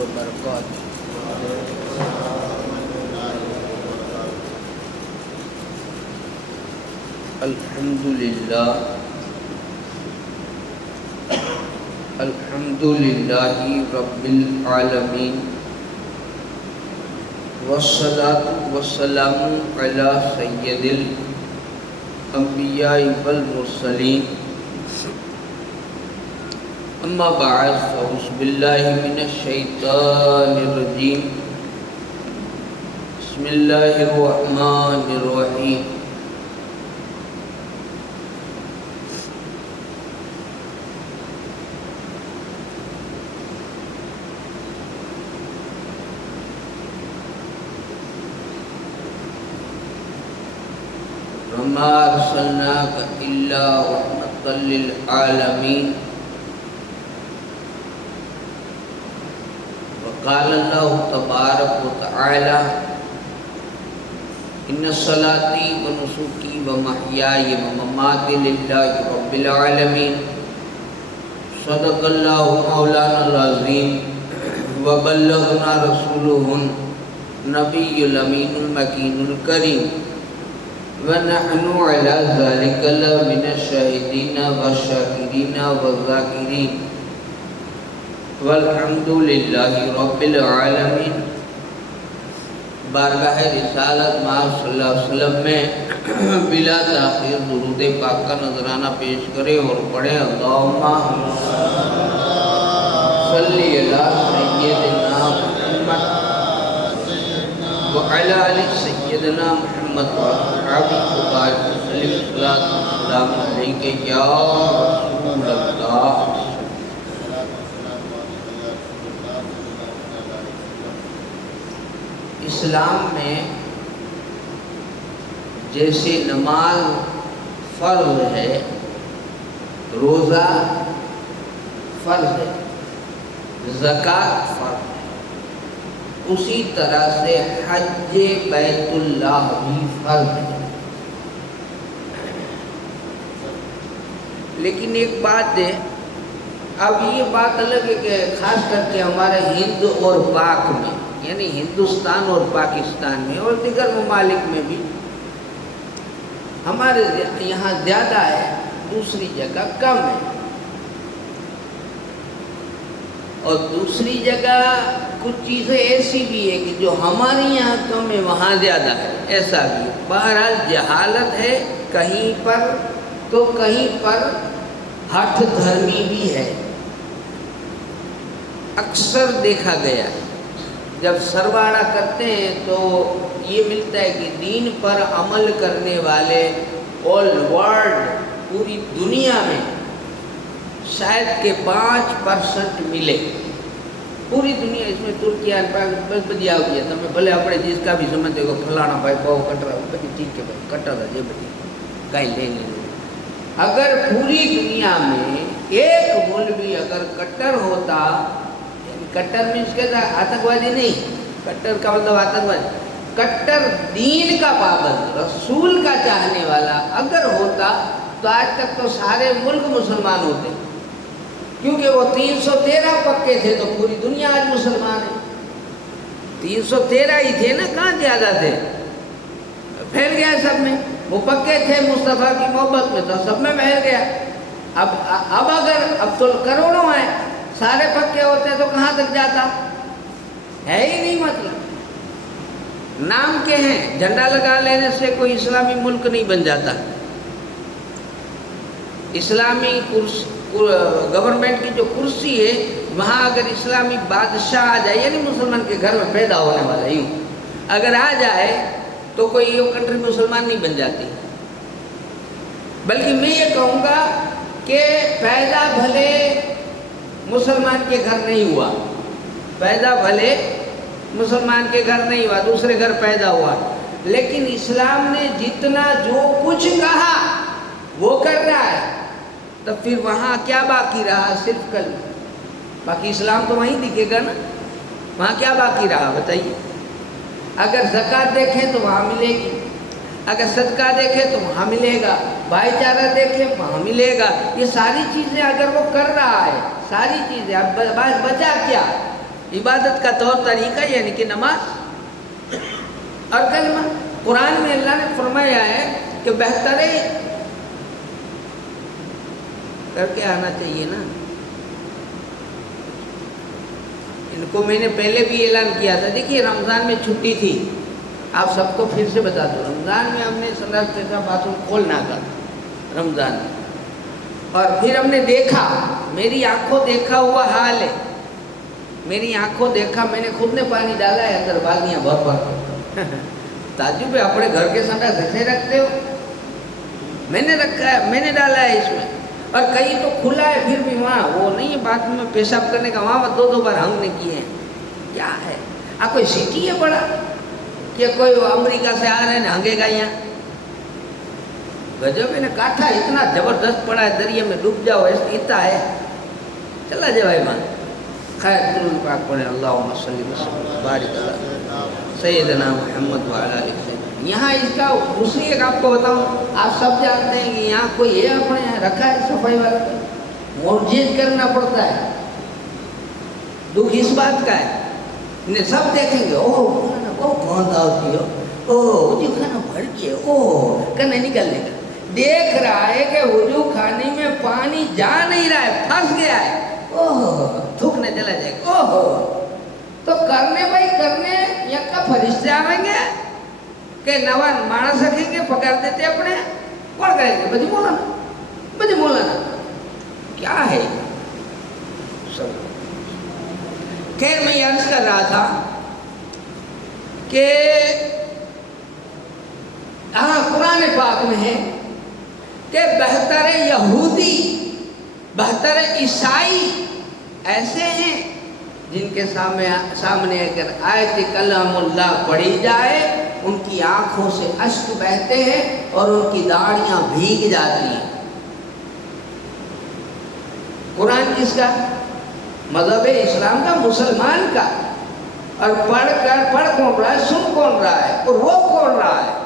وبرکاتہ۔ الحمدللہ رب العالمین، والصلاة والسلام علی سید الانبیاء والمرسلین، اما بعد فاعوذ باللہ من الشیطان الرجیم، بسم اللہ الرحمن الرحیم۔ وما ارسلناک الا رحمۃ للعالمین، وقال اللہ تبارک وتعالی ان صلاتي ونسكي ومحياي ومماتي لله رب العالمين، صدق اللہ مولانا العظیم، وبلغنا رسوله النبي الامین المکین الکریم، ونحن على ذلك لمن الشاهدين والشاكرين والذاكرين، والحمد لله رب العالمين۔ بارگاہ رسالت محمد صلی اللہ علیہ وسلم میں بلا تاخیر درود پاک کا نذرانہ پیش کرے اور پڑھے اللہم صلی علی سیدنا محمد وعلی آل سیدنا محمد وعلی وبارک وسلم، السلام علیکہ یا رسول اللہ۔ اسلام میں جیسے نماز فرض ہے، روزہ فرض ہے، زکوٰۃ فرض ہے، اسی طرح سے حج بیت اللہ بھی فرض ہے۔ لیکن ایک بات ہے، اب یہ بات الگ ہے کہ خاص کر کے ہمارے ہند اور پاک میں، یعنی ہندوستان اور پاکستان میں اور دیگر ممالک میں بھی ہمارے یہاں زیادہ ہے، دوسری جگہ کم ہے، اور دوسری جگہ کچھ چیزیں ایسی بھی ہے کہ جو ہمارے یہاں کم ہے وہاں زیادہ ہے، ایسا بھی ہے۔ بہرحال جہالت ہے کہیں پر تو کہیں پر ہٹھ دھرمی بھی ہے۔ اکثر دیکھا گیا ہے جب سروارہ کرتے ہیں تو یہ ملتا ہے کہ دین پر عمل کرنے والے آل ورلڈ، پوری دنیا میں شاید کہ 5% ملے، پوری دنیا، اس میں ترکیہ بس بدیا ہو گیا، تمہیں بھلے اپنے جس کا بھی سمجھتے ہو فلانا بھائی پاؤ کٹ رہا ہو، بچے ٹھیک ہے بھائی کٹا تھا جی بچے کہیں لے لیں۔ اگر پوری دنیا میں ایک مولوی اگر کٹر ہوتا، کٹر مینس کہتا ہے آتنکوادی نہیں، کٹر کا مطلب آتنکوادی، کٹر دین کا پابند، رسول کا چاہنے والا اگر ہوتا تو آج تک تو سارے ملک مسلمان ہوتے، کیونکہ وہ 313 پکے تھے تو پوری دنیا آج مسلمان ہے۔ 313 ہی تھے نا، کہاں زیادہ تھے، پھیل گیا سب میں، وہ پکے تھے مصطفیٰ کی محبت میں تو سب میں پھیل گیا۔ اب اگر اب تو کروڑوں ہیں، سارے پکے ہوتے تو کہاں تک جاتا، ہے ہی نہیں، مطلب نام کے ہیں، جھنڈا لگا لینے سے کوئی اسلامی ملک نہیں بن جاتا۔ اسلامی گورنمنٹ کی جو کرسی ہے وہاں اگر اسلامی بادشاہ آ جائے، یعنی مسلمان کے گھر میں پیدا ہونے والا یوں اگر آ جائے تو کوئی یہ کنٹری مسلمان نہیں بن جاتی۔ بلکہ میں یہ کہوں گا کہ پیدا بھلے مسلمان کے گھر نہیں ہوا، پیدا بھلے مسلمان کے گھر نہیں ہوا، دوسرے گھر پیدا ہوا، لیکن اسلام نے جتنا جو کچھ کہا وہ کر رہا ہے، تو پھر وہاں کیا باقی رہا، صرف کلمہ۔ باقی اسلام تو وہیں دکھے گا نا، وہاں کیا باقی رہا بتائیے۔ اگر زکوٰۃ دیکھیں تو وہاں ملے گی، اگر صدقہ دیکھیں تو وہاں ملے گا، بھائی چارہ دیکھیں وہاں ملے گا، یہ ساری چیزیں اگر وہ کر رہا ہے، ساری چیزیں، اب بچا کیا؟ عبادت کا طور طریقہ یعنی کہ نماز اور کلمہ. قرآن میں اللہ نے فرمایا ہے کہ بہتر کر کے آنا چاہیے نا. ان کو میں نے پہلے بھی اعلان کیا تھا. دیکھیے رمضان میں چھٹی تھی, آپ سب کو پھر سے بتا دوں, رمضان میں ہم نے سنڈس پیشاب باتھ روم کھولنا تھا رمضان میں, اور پھر ہم نے دیکھا, میری آنکھوں دیکھا ہوا حال ہے, میری آنکھوں دیکھا, میں نے خود نے پانی ڈالا ہے اندر بالیاں بھر بھر. تعجب ہے, اپنے گھر کے سنڈس ایسے رکھتے ہو؟ میں نے رکھا ہے, میں نے ڈالا ہے اس میں. اور کہیں تو کھلا ہے پھر بھی وہاں وہ نہیں ہے باتھ روم میں پیشاب کرنے کا, وہاں 2 بار ہم نے کیے ہیں. کیا ہے, آپ کوئی سٹی ہے بڑا کہ کوئی امریکہ سے آ رہے ہیں ہنگے گا یہاں؟ گجب ہے نا, کاٹھا اتنا زبردست پڑا ہے, دریا میں ڈوب جاؤ اتنا ہے. چلا جائے بھائی مان. خیر درود پاک پڑھیں, اللہم صلی وسلم بارک اللہ سیدنا محمد وعلی آلہ وسلم. یہاں اس کا دوسری ایک آپ کو بتاؤں, آپ سب جانتے ہیں کہ یہاں کوئی ہے اپنے یہاں رکھا ہے صفائی والا, مرجیت کرنا پڑتا ہے. دکھ اس بات کا ہے, انہیں سب دیکھیں گے, اوہ کون تھا ہوتی ہو, اوہ وضو خانہ بھر گیا, اوہ کرنے نکلنے کا. دیکھ رہا ہے کہ وضو خانے میں پانی جا نہیں رہا ہے, پھنس گیا ہے, اوہ تھوکنے چلا جائے گا. اوہ تو کرنے بھائی کرنے یکا فرشتے آئیں گے کہ نوان مانس رکھیں گے, پکڑ دیتے اپنے, کون کہیں گے بجی مولانا, بجی مولانا. کیا ہے سب. خیر میں یہ عرض کر رہا تھا کہ قرآن پاک میں ہے کہ بہتر یہودی, بہتر عیسائی ایسے ہیں جن کے سامنے اگر آیت کلام اللہ پڑھی جائے ان کی آنکھوں سے اشک بہتے ہیں اور ان کی داڑیاں بھیگ جاتی ہیں. قرآن کس کا؟ مذہب اسلام کا, مسلمان کا. اور پڑھ کون رہا ہے, سن کون رہا ہے, اور رو کون رہا ہے؟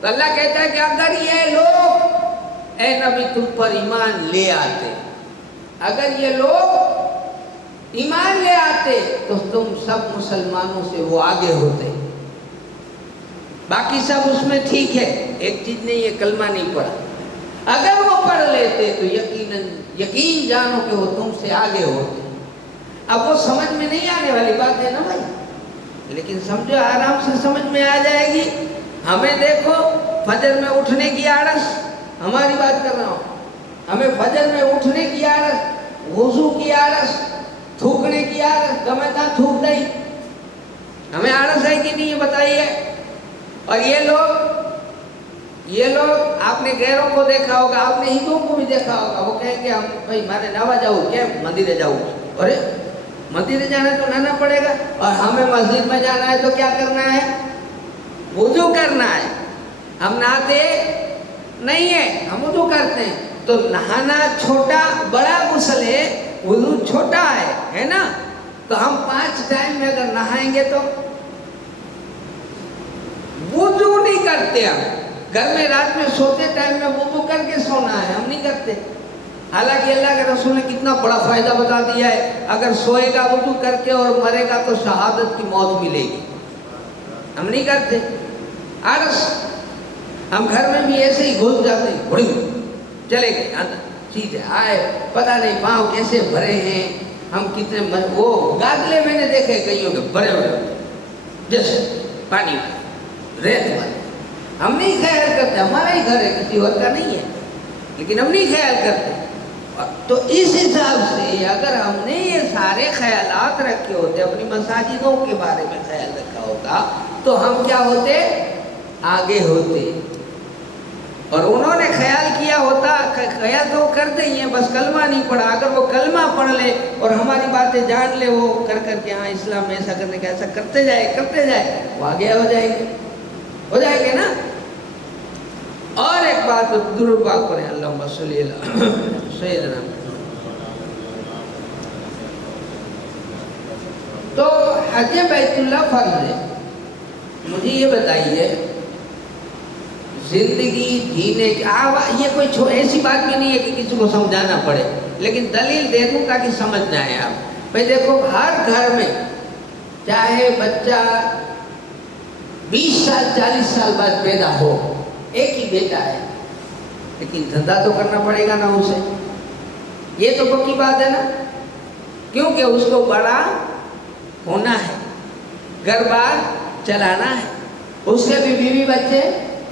تو اللہ کہتا ہے کہ اگر یہ لوگ اے نبی تم پر ایمان لے آتے, اگر یہ لوگ ایمان لے آتے تو تم سب مسلمانوں سے وہ آگے ہوتے. باقی سب اس میں ٹھیک ہے, ایک چیز نہیں ہے, کلمہ نہیں پڑھا. اگر وہ پڑھ لیتے تو یقین جانو کہ وہ تم سے آگے ہوتے. اب وہ سمجھ میں نہیں آنے والی بات ہے نا بھائی, لیکن سمجھو آرام سے سمجھ میں آ جائے گی. ہمیں دیکھو فجر میں اٹھنے کی آلس, ہماری بات کر رہا ہوں, ہمیں فجر میں اٹھنے کی آلس, وضو کی آلس, تھوکنے کی آلس, تو میں کہاں تھوک دئی, ہمیں آلس ہے کہ نہیں یہ بتائیے. اور یہ لوگ آپ نے غیروں کو دیکھا ہوگا, آپ نے ہندوؤں کو بھی دیکھا ہوگا, وہ کہیں گے ہم بھائی مارے ناوا جاؤ کیا مندر جاؤ, ارے مندر جانا تو نانا پڑے گا, اور ہمیں مسجد میں جانا ہے تو کیا کرنا ہے, وضو کرنا ہے. ہم نہاتے نہیں ہیں, ہم وضو کرتے ہیں. تو نہانا چھوٹا بڑا غسل ہے, وضو چھوٹا ہے نا. تو ہم 5 ٹائم میں اگر نہائیں گے تو وضو نہیں کرتے. ہم گھر میں رات میں سوتے ٹائم میں وضو کر کے سونا ہے, ہم نہیں کرتے. حالانکہ اللہ کے رسول نے کتنا بڑا فائدہ بتا دیا ہے, اگر سوئے گا وضو کر کے اور مرے گا تو شہادت کی موت ملے گی. ہم نہیں کرتے. آلس, ہم گھر میں بھی ایسے ہی گھس جاتے ہیں, بڑی چلے گئے اندر, چیز آئے پتہ نہیں پاؤں کیسے بھرے ہیں, ہم کتنے وہ گادلے میں نے دیکھے کئیوں کے بڑے بڑے جیسے پانی ریت والے. ہم نہیں خیال کرتے, ہمارا ہی گھر ہے, کسی اور کا نہیں ہے, لیکن ہم نہیں خیال کرتے. تو اس حساب سے اگر ہم نے یہ سارے خیالات رکھے ہوتے, اپنی مساجدوں کے بارے میں خیال رکھا ہوتا, تو ہم کیا ہوتے, آگے ہوتے. اور انہوں نے خیال کیا ہوتا, خیال تو کرتے ہی ہیں, بس کلمہ نہیں پڑھا. اگر وہ کلمہ پڑھ لے اور ہماری باتیں جان لے, وہ کر کر کے ہاں اسلام میں ایسا کرنے کا, ایسا کرتے جائے, وہ آگے ہو جائیں گے نا. اور ایک بات درود پاک پڑھیں, اللہم صلی علی سیدنا. تو حج بیت اللہ فرض ہے. مجھے یہ بتائیے, زندگی جینے کی یہ کوئی ایسی بات بھی نہیں ہے کہ کسی کو سمجھانا پڑے, لیکن دلیل دے دوں تاکہ سمجھ جائیں آپ. بھائی دیکھو ہر گھر میں چاہے بچہ 20 سال 40 سال بعد پیدا ہو، ایک ہی بیٹا ہے، لیکن دھندا تو کرنا پڑے گا نا اسے، یہ تو پکی بات ہے نا، کیونکہ اس کو بڑا ہونا ہے، گھر بار چلانا ہے، اس کے بھی بیوی بچے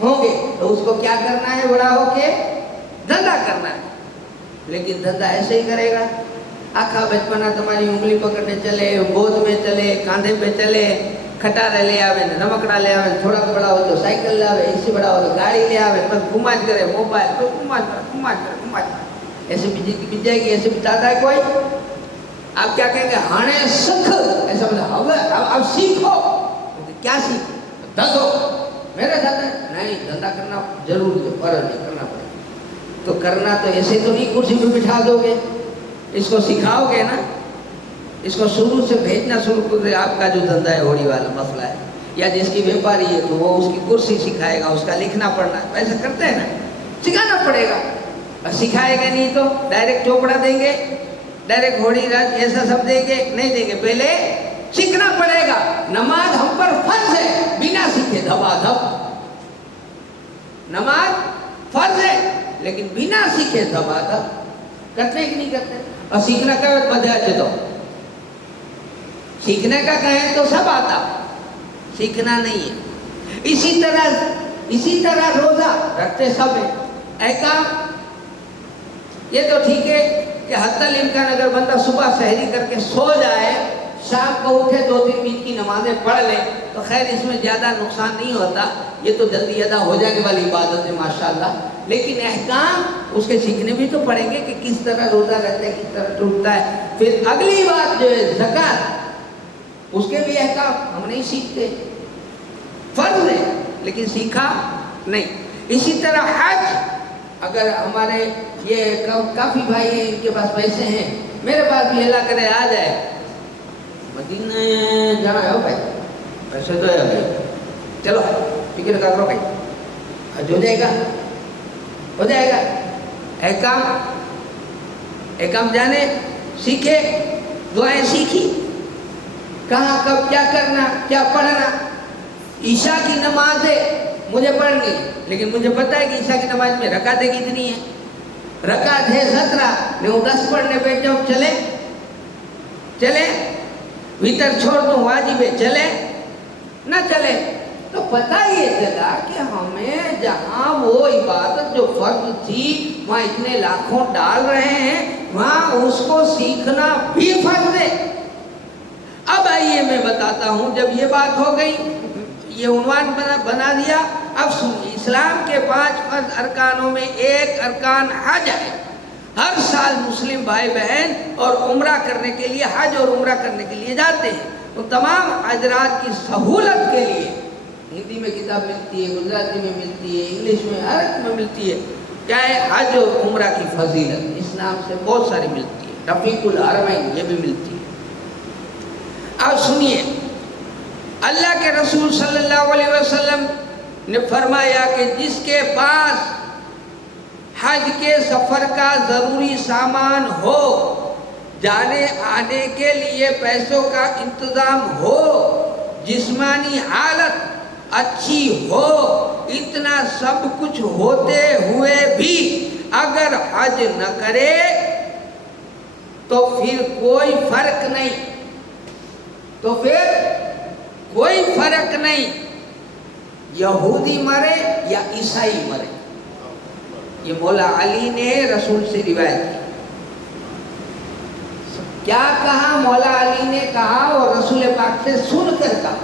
ہوں گے، تو اس کو کیا کرنا ہے بڑا ہو کے؟ دھندا کرنا ہے۔ لیکن دھندا ایسے ہی کرے گا، آخا بچپنا تمہاری انگلی پکڑنے چلے، گود میں چلے، کاندھے پہ چلے، کھٹارے لے آوے، نمکڑا لے آوے، تھوڑا بڑا ہو تو سائیکل لے آوے، اس سے بڑا ہو تو گاڑی لے آوے، بس گھماج کرے موبائل، تو گھماج کرے، ایسے بھی بچ جائے گی، ایسے بھی چاہتا ہے کوئی؟ آپ کیا کہیں گے؟ ہانے سکھ، ایسا بولا اب سیکھو، کیا سیکھو؟ دھندو، میرے دھندے نہیں، دھندا کرنا ضروری ہے، فرض ہے، کرنا پڑے گا۔ تو کرنا تو ایسے تو نہیں کرسی پہ بٹھا دو گے، اس کو سکھاؤ گے نا، اس کو شروع سے بھیجنا شروع کر دے۔ آپ کا جو دھندا ہے ہوڑی والا مسئلہ ہے، یا جس کی بیپاری ہے تو وہ اس کی کرسی سکھائے گا، اس کا لکھنا پڑھنا، ایسا کرتے ہیں نا، سکھانا پڑے گا۔ اور سکھائے گا نہیں تو ڈائریکٹ چوپڑا دیں گے، ڈائریکٹ گھوڑی راج ایسا سب دیں گے؟ نہیں دیں گے، پہلے سیکھنا پڑے گا۔ نماز ہم پر فرض ہے، بنا سیکھے دھبا دھب، نماز فرض ہے لیکن بنا سیکھے دھبا دھب، کرتے کہ نہیں کرتے؟ اور سیکھنا کا بدھے تو سیکھنے کا کہیں تو سب آتا، سیکھنا نہیں ہے۔ اسی طرح روزہ رکھتے سب ہیں، احکام یہ تو ٹھیک ہے کہ حتی الامکان اگر بندہ صبح سحری کر کے سو جائے، شام کو اٹھے 2-3 بیت کی نمازیں پڑھ لے تو خیر اس میں زیادہ نقصان نہیں ہوتا، یہ تو جلدی ادا ہو جانے والی عبادت ہے ماشاءاللہ۔ لیکن احکام اس کے سیکھنے بھی تو پڑیں گے کہ کس طرح روزہ رہتا ہے، کس طرح ٹوٹتا ہے۔ پھر اگلی بات جو ہے زکوٰۃ، اس کے بھی احکام ہم نہیں سیکھتے، فرض ہے لیکن سیکھا نہیں۔ اسی طرح حج، اگر ہمارے یہ کافی بھائی ہیں، ان کے پاس پیسے ہیں، میرے پاس بھی اللہ کرے آ جائے، مدینہ جانا ہے ہو بھائی، پیسے تو ہے ابھی، چلو فکر کر لو بھائی، حج ہو جائے گا، ہو جائے گا۔ احکام جانے، سیکھے، دعائیں سیکھی، کہاں کب کیا کرنا، کیا پڑھنا۔ عشاء کی نماز ہے مجھے پڑھنی، لیکن مجھے پتہ ہے کہ عشاء کی نماز میں رکعتیں کتنی ہیں، رکعت ہے 17، میں وہ 10 پڑھنے بیٹھ جاؤں، چلے ویتر چھوڑ دوں، واجب ہے، چلے نہ چلے؟ تو پتہ یہ چلا کہ ہمیں جہاں وہ عبادت جو فرض تھی وہاں اتنے لاکھوں ڈال رہے ہیں، وہاں اس کو سیکھنا بھی فرض ہے۔ اب آئیے میں بتاتا ہوں، جب یہ بات ہو گئی، یہ عنوان بنا دیا، اب سنیے، اسلام کے 5 فرض ارکانوں میں ایک ارکان حج ہے۔ ہر سال مسلم بھائی بہن اور عمرہ کرنے کے لیے، حج اور عمرہ کرنے کے لیے جاتے ہیں۔ تو تمام حضرات کی سہولت کے لیے ہندی میں کتاب ملتی ہے، گجراتی میں ملتی ہے، انگلش میں، ہر ایک میں ملتی ہے، کیا ہے؟ حج اور عمرہ کی فضیلت اسلام سے بہت ساری ملتی ہے، رفیق الحرمین یہ بھی ملتی ہے۔ اب سنیے، اللہ کے رسول صلی اللہ علیہ وسلم نے فرمایا کہ جس کے پاس حج کے سفر کا ضروری سامان ہو، جانے آنے کے لیے پیسوں کا انتظام ہو، جسمانی حالت اچھی ہو، اتنا سب کچھ ہوتے ہوئے بھی اگر حج نہ کرے تو پھر کوئی فرق نہیں، یہودی مرے یا عیسائی مرے۔ یہ مولا علی نے رسول سے روایت کی۔ کیا کہا مولا علی نے؟ کہا اور رسول پاک سے سن کر کہا،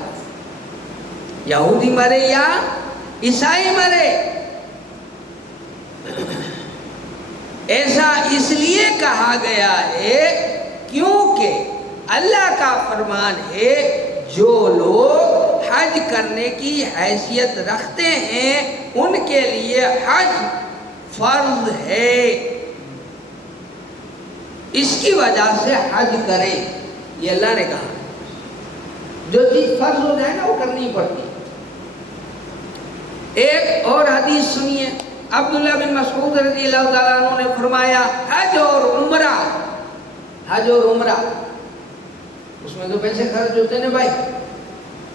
یہودی مرے یا عیسائی مرے۔ ایسا اس لیے کہا گیا ہے کیونکہ اللہ کا فرمان ہے جو لوگ حج کرنے کی حیثیت رکھتے ہیں ان کے لیے حج فرض ہے، اس کی وجہ سے حج کریں، یہ اللہ نے کہا۔ جو چیز فرض ہو جائے نا وہ کرنی پڑتی۔ ایک اور حدیث سنیے، عبداللہ بن مسعود رضی اللہ تعالیٰ عنہ نے فرمایا، حج اور عمرہ اس میں تو پیسے خرچ ہوتے ہیں نا بھائی،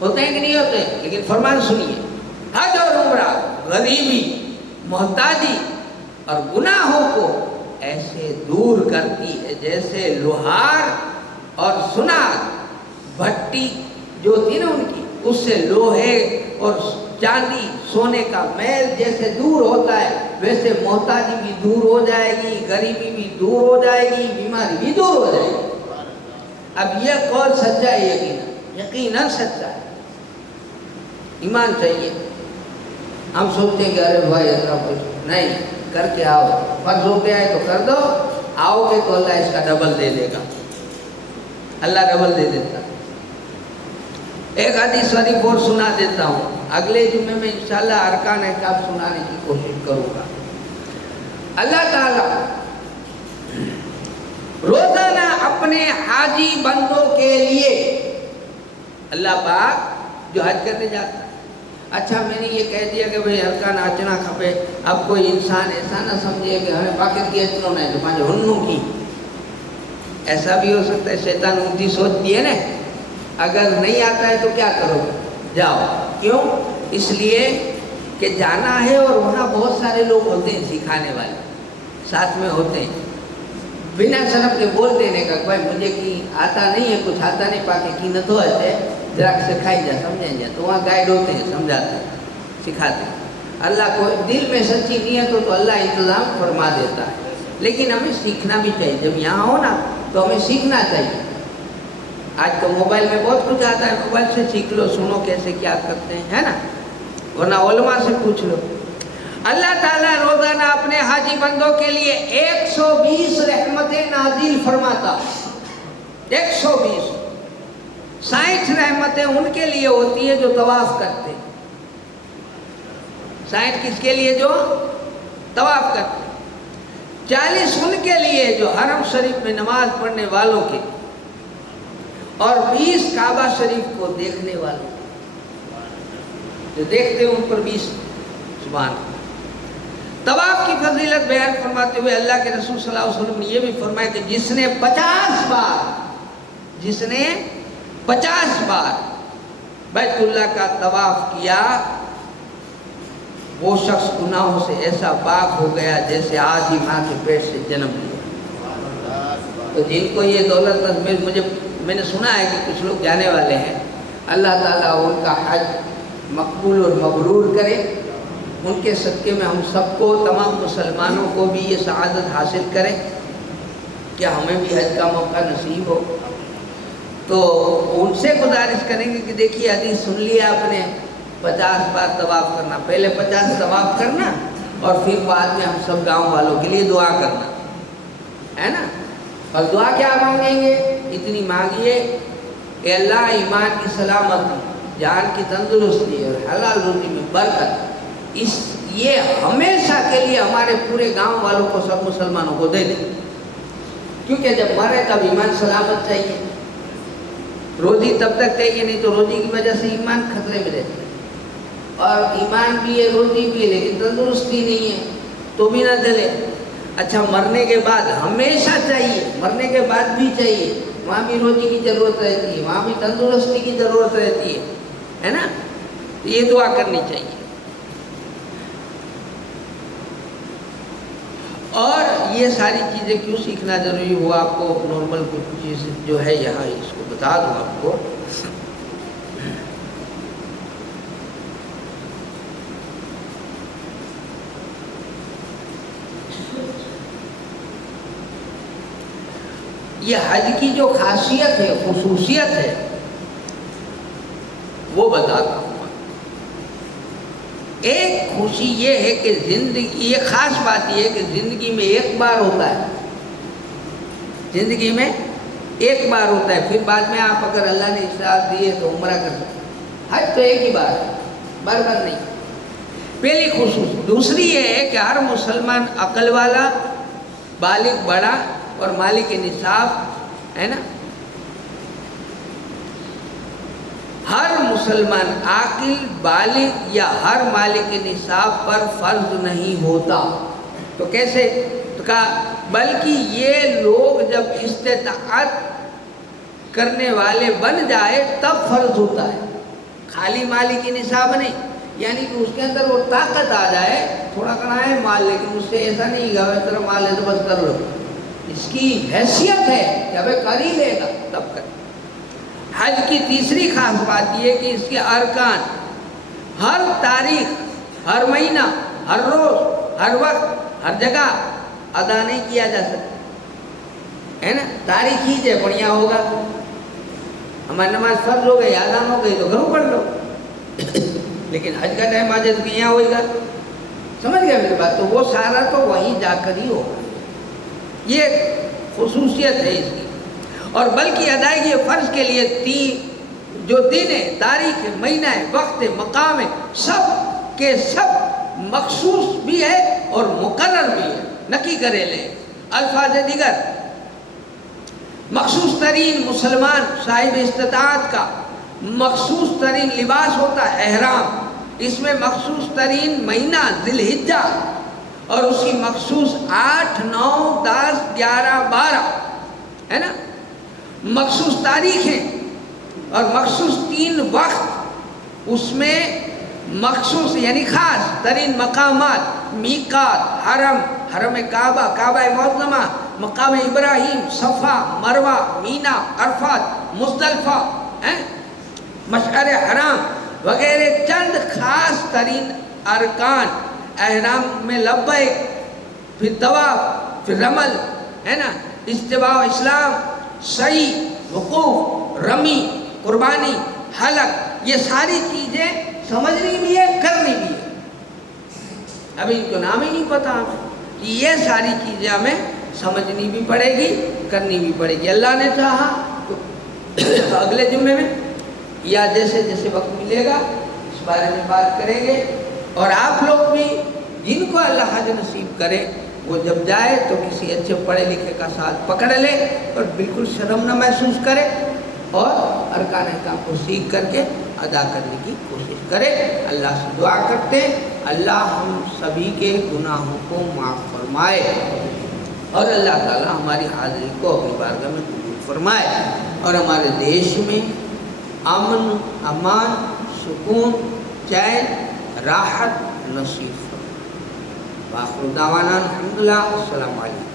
ہوتے ہیں کہ نہیں ہوتے ہیں؟ لیکن فرمان سنیے، حج اور عمرہ غریبی، محتاجی اور گناہوں کو ایسے دور کرتی ہے جیسے لوہار اور سنار، بھٹی جو تھی نا ان کی، اس سے لوہے اور چاندی سونے کا میل جیسے دور ہوتا ہے، ویسے محتاجی بھی دور ہو جائے گی، غریبی بھی دور ہو جائے گی، بیماری بھی دور ہو جائے گی۔ اب یہ قول سچا ہے، یقیناً سچا ہے، ایمان چاہیے۔ ہم سوچتے ہیں کہ ارے بھائی اتنا کچھ نہیں، کر کے آؤ، فرض ہو گیا ہے تو کر دو، آؤ گے تو اللہ اس کا ڈبل دے دے گا، اللہ ڈبل دے دیتا۔ ایک حدیث شریف اور سنا دیتا ہوں، اگلے جمعے میں انشاءاللہ ارکان احکام سنانے کی کوشش کروں گا۔ اللہ تعالیٰ روزانہ اپنے حاجی بندوں کے لیے، اللہ پاک جو حج کرنے جاتا ہے، اچھا میں نے یہ کہہ دیا کہ بھئی ارکان اچنا کھپے، اب کوئی انسان ایسا نہ سمجھے کہ ہمیں پاکت کی اچنوں نہیں تو پانچ ہنوں کی، ایسا بھی ہو سکتا ہے، شیطان اونتی سوچتی ہے نا، اگر نہیں آتا ہے تو کیا کرو گے؟ جاؤ۔ کیوں؟ اس لیے کہ جانا ہے اور وہاں بہت سارے لوگ ہوتے ہیں سکھانے والے، ساتھ میں ہوتے ہیں، بنا شرم کے بول دینے کا، بھائی مجھے کی آتا نہیں ہے، کچھ آتا نہیں، پاکے کی نہ تو ہے ذرا سکھائی جا، سمجھیں جا، تو وہاں گائیڈ ہوتے ہیں، سمجھاتے ہیں، سکھاتے ہیں۔ اللہ کو دل میں سچی نیت ہو تو اللہ انتظام فرما دیتا ہے، لیکن ہمیں سیکھنا بھی چاہیے۔ جب یہاں ہو نا تو ہمیں سیکھنا چاہیے۔ آج تو موبائل میں بہت کچھ آتا ہے، موبائل سے سیکھ لو، سنو کیسے کیا کرتے ہیں، ہے نا، ورنہ علماء سے پوچھ لو۔ اللہ تعالیٰ روزانہ اپنے حاجی بندوں کے لیے 120 رحمتیں نازل فرماتا، 120، 60 رحمتیں ان کے لیے ہوتی ہے جو طواف کرتے، 60 کس کے لیے؟ جو طواف کرتے، 40 ان کے لیے جو حرم شریف میں نماز پڑھنے والوں کے، اور 20 کعبہ شریف کو دیکھنے والوں جو دیکھتے ہیں ان پر 20۔ سبحان اللہ۔ طواف کی فضیلت بیان فرماتے ہوئے اللہ کے رسول صلی اللہ علیہ وسلم نے یہ بھی فرمایا کہ جس نے 50 بار بیت اللہ کا طواف کیا، وہ شخص گناہوں سے ایسا پاک ہو گیا جیسے آج ہی ماں کے پیٹ سے جنم لیا۔ تو جن کو یہ دولت، میں نے سنا ہے کہ کچھ لوگ جانے والے ہیں، اللہ تعالیٰ ان کا حج مقبول اور مبرور کرے، ان کے صدقے میں ہم سب کو، تمام مسلمانوں کو بھی یہ سعادت حاصل کرے کہ ہمیں بھی حج کا موقع نصیب ہو۔ تو ان سے گزارش کریں گے کہ دیکھیے حدیث سن لیا آپ نے، 50 بار طواف کرنا، پہلے 50 طواف کرنا اور پھر بعد میں ہم سب گاؤں والوں کے لیے دعا کرنا، ہے نا۔ اور دعا کیا مانگیں گے؟ اتنی مانگیے کہ اللہ ایمان کی سلامتی، جان کی تندرستی اور حلال روزی میں برکت، یہ ہمیشہ کے لیے ہمارے پورے گاؤں والوں کو، سب مسلمانوں کو دے دیں، کیونکہ جب مرے تب ایمان سلامت چاہیے، روزی تب تک چاہیے، نہیں تو روزی کی وجہ سے ایمان خطرے میں رہتا ہے، اور ایمان بھی ہے، روزی بھی ہے، لیکن تندرستی نہیں ہے تو بھی نہ چلے۔ اچھا مرنے کے بعد ہمیشہ چاہیے، مرنے کے بعد بھی چاہیے، وہاں بھی روزی کی ضرورت رہتی ہے، وہاں بھی تندرستی کی ضرورت رہتی ہے نا، تو یہ دعا کرنی چاہیے۔ اور یہ ساری چیزیں کیوں سیکھنا ضروری ہوا، آپ کو نارمل کچھ چیز جو ہے یہاں اس کو بتا دوں آپ کو۔ یہ حج کی جو خاصیت ہے، خصوصیت ہے، وہ بتاتا ہوں۔ ایک خوشی یہ ہے کہ زندگی، یہ خاص بات یہ ہے کہ زندگی میں ایک بار ہوتا ہے، زندگی میں ایک بار ہوتا ہے، پھر بعد میں آپ اگر اللہ نے اجازت دی ہے تو عمرہ کر سکتے ہیں۔ حج تو ایک ہی بار ہے، بار بار نہیں۔ پہلی خصوصی۔ دوسری یہ ہے کہ ہر مسلمان عقل والا، بالغ بڑا اور مالک نصاب، ہے نا، ہر مسلمان عاقل، بالغ یا ہر مالک نصاب پر فرض نہیں ہوتا۔ تو کیسے؟ تو کہا بلکہ یہ لوگ جب استطاعت کرنے والے بن جائے تب فرض ہوتا ہے، خالی مالی کی نصاب نہیں، یعنی کہ اس کے اندر وہ طاقت آ جائے، تھوڑا کرنا ہے مال لیکن اس سے ایسا نہیں گا اس طرح مال ہے تو بس کر لو، اس کی حیثیت ہے کہ ابھی کر ہی لے گا تب کر۔ حج کی تیسری خاص بات یہ کہ اس کے ارکان ہر تاریخ، ہر مہینہ، ہر روز، ہر وقت، ہر جگہ ادا نہیں کیا جا سکتا ہے نا، تاریخ ہی بڑھیا ہوگا، ہماری نماز فرض ہو گئی، اذان ہو گئی تو گھروں پڑھ لو، لیکن حج کا ٹائم آ جائے تو یہاں ہوئے گا، سمجھ گئے میری بات؟ تو وہ سارا تو وہیں جا کر ہی ہوگا، یہ خصوصیت ہے اس کی۔ اور بلکہ ادائیگی فرض کے لیے جو دن ہے، تاریخ ہے، مہینہ ہے، وقت ہے، مقام ہے، سب کے سب مخصوص بھی ہے اور مقرر بھی ہے، نکی کرے لے الفاظ دیگر۔ مخصوص ترین مسلمان صاحب استطاعت کا مخصوص ترین لباس ہوتا ہے احرام، اس میں مخصوص ترین مہینہ ذی الحجہ اور اس کی مخصوص 8، 9، 10، 11، 12 ہے نا، مخصوص تاریخیں اور مخصوص 3 وقت، اس میں مخصوص یعنی خاص ترین مقامات، میقات، حرم کعبہ، کعبہ معظمہ، مقام ابراہیم، صفا، مروہ، مینا، عرفات، مزدلفہ، مشعر حرام وغیرہ چند خاص ترین ارکان۔ احرام میں لبیک، پھر طواف، پھر رمل ہے نا، استواء اسلام، سعی، وقوف، رمی، قربانی، حلق، یہ ساری چیزیں سمجھنی بھی ہے، کرنی بھی ہے۔ ابھی ان کو نام ہی نہیں پتا ہمیں، یہ ساری چیزیں ہمیں سمجھنی بھی پڑے گی، کرنی بھی پڑے گی۔ اللہ نے چاہا تو اگلے جمعے میں یا جیسے جیسے وقت ملے گا اس بارے میں بات کریں گے، اور آپ لوگ بھی جن کو اللہ حج نصیب کرے وہ جب جائے تو کسی اچھے پڑھے لکھے کا ساتھ پکڑ لے اور بالکل شرم نہ محسوس کرے، اور ارکان احکام کو سیکھ کر کے ادا کرنے کی کوشش کرے۔ اللہ سے دعا کرتے ہیں اللہ ہم سبھی کے گناہوں کو معاف فرمائے، اور اللہ تعالی ہماری حاضری کو اپنی بارگاہ میں قبول فرمائے، اور ہمارے دیش میں امن، امان، سکون، چین، راحت نصیب فرمائے۔ وآخر دعوانا الحمدللہ، السلام علیکم۔